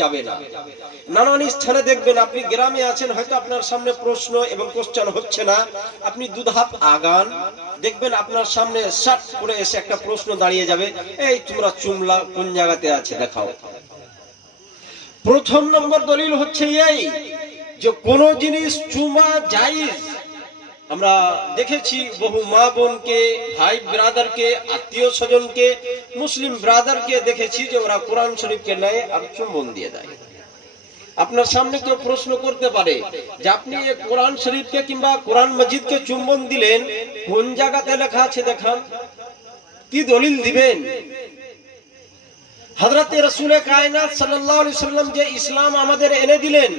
যাবে না। নানান স্থানে দেখবেন, আপনি গ্রামে আছেন, হয়তো আপনার সামনে প্রশ্ন এবং কোশ্চেন হচ্ছে না, আপনি দুধাপ আগান, দেখবেন আপনার সামনে শাট করে এসে একটা প্রশ্ন দাঁড়িয়ে যাবে, এই তোমরা চুমলা কোন জায়গাতে আছে দেখাও। প্রথম নম্বর দলিল হচ্ছে এই যে কোন জিনিস চুমা জায়েজ। আমরা দেখেছি বহু মা বোনকে, ভাই ব্রাদারকে, আত্মীয় স্বজনকে, মুসলিম ব্রাদারকে দেখেছি যে ওরা কোরআন শরীফকে নেয় আর চুম্বন দিয়ে দেয়। আপনার সামনে কেউ প্রশ্ন করতে পারে যে আপনি কোরআন শরীফকে কিংবা কোরআন মজিদকে চুম্বন দিলেন, কোন জায়গাতে লেখা আছে দেখান, কি দলিল দিবেন? হযরত রাসূল কায়নাত সাল্লাল্লাহু আলাইহি সাল্লাম যে ইসলাম আমাদের এনে দিলেন,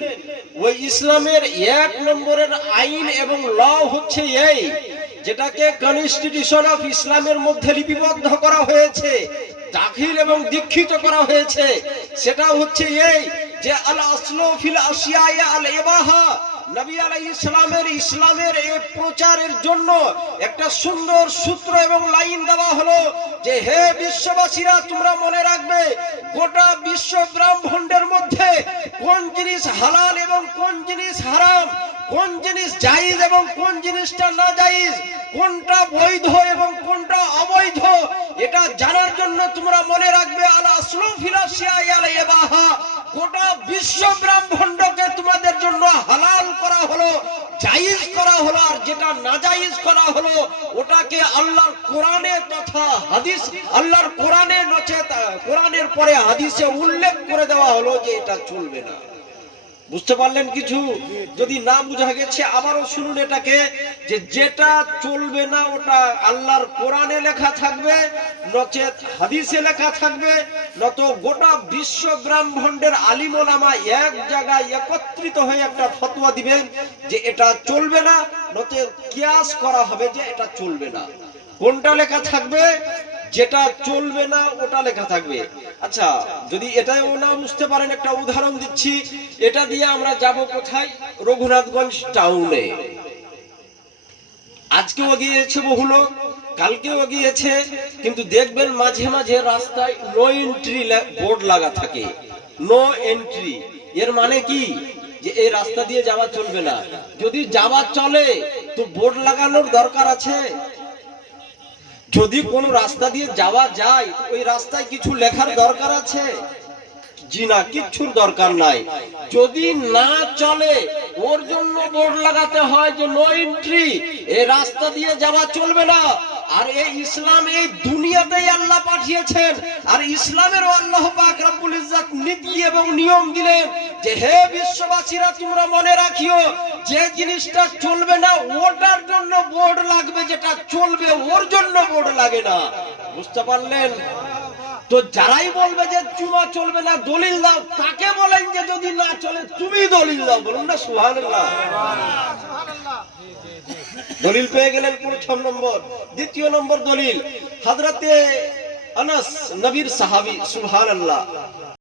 ওই ইসলামের এক নম্বরের আইন এবং ল হচ্ছে এই, যেটাকে কনস্টিটিউশন অফ ইসলামের মধ্যে লিপিবদ্ধ করা হয়েছে, দাখিল এবং দীক্ষিত করা হয়েছে, সেটা হচ্ছে এই যে আল আসলু ফিল আশিয়াই আল ইবাহা। নবী আলাইহিস সালামের ইসলামের এই প্রচারের জন্য একটা সুন্দর সূত্র এবং লাইন দেওয়া হলো যে হে বিশ্ববাসীরা, তোমরা মনে রাখবে গোটা বিশ্ব ব্রহ্মাণ্ডের মধ্যে কোন জিনিস হালাল এবং কোন জিনিস হারাম, কোন জিনিস জায়েজ এবং কোন জিনিসটা না জায়েজ, কোনটা বৈধ এবং কোনটা অবৈধ, এটা জানার জন্য তোমরা মনে রাখবে আল আসলু ফিল আশিয়াই আল ইবাহা। গোটা বিশ্ব ব্রহ্মাণ্ডকে তোমাদের জন্য হালাল করা হলো, জায়েজ করা হলো, আর যেটা নাজায়েজ করা হলো ওটাকে আল্লাহর কোরআনে তথা হাদিস, আল্লাহর কোরআনে নচেত কোরআনের পরে হাদিসে উল্লেখ করে দেওয়া হলো যে এটা চলবে না। বুঝতে পারলেন কিছু? যদি না বুঝা গেছে আবারও শুনুন এটাকে, যে যেটা চলবে না ওটা আল্লাহর কোরআনে লেখা থাকবে, নচেত হাদিসে লেখা থাকবে, নত গোটা বিশ্ব ব্রহ্মাণ্ডের আলিম ওলামা এক জায়গায় একত্রিত হয়ে একটা ফতোয়া দিবেন যে এটা চলবে না, নচেত কিয়াস করা হবে যে এটা চলবে না। কোনটা লেখা থাকবে? যেটা চলবে না ওটা লেখা থাকবে। আচ্ছা, যদি এটাও না বুঝতে পারেন, একটা উদাহরণ দিচ্ছি, এটা দিয়ে আমরা যাব কোথায়? রঘুনাথগঞ্জ টাউনে। আজকেও গিয়েছে বহু লোক, কালকেও গিয়েছে, কিন্তু দেখবেন মাঝে মাঝে রাস্তায় নো এন্ট্রি বোর্ড লাগা থাকে। নো এন্ট্রি এর মানে কি? যে এই রাস্তা দিয়ে যাওয়া চলবে না। যদি যাওয়া চলে তো বোর্ড লাগানোর দরকার আছে? যদি কোন রাস্তা দিয়ে যাওয়া যায় ওই রাস্তায় কিছু লেখার দরকার আছে? জি না, কিচ্ছুর দরকার নাই। যদি না চলে ওর জন্য বোর্ড লাগাতে হয় যে নো এন্ট্রি, এই রাস্তা দিয়ে যাওয়া চলবে না। আর এই ইসলাম এই দুনিয়াতেই আল্লাহ পাঠিয়েছেন, আর ইসলামেরও আল্লাহ পাক রব্বুল ইজ্জত নীতি এবং নিয়ম দিলেন যে হে বিশ্ববাসীরা, তোমরা মনে রাখিও যে জিনিসটা চলবে না ওটার জন্য বোর্ড লাগবে, যেটা চলবে ওর জন্য বোর্ড লাগে না। বুঝতে পারলেন? তো যারাই বলবে যে চুমা চলবে না, দলিল দাও, তাকে বলেন যে যদি না চলে তুমি দলিল দাও। বলুন না সুবহানাল্লাহ। দলিল পেয়ে গেলেন প্রথম নম্বর। দ্বিতীয় নম্বর দলিল, হযরতে আনাস নবীর সাহাবী, সুবহানাল্লাহ।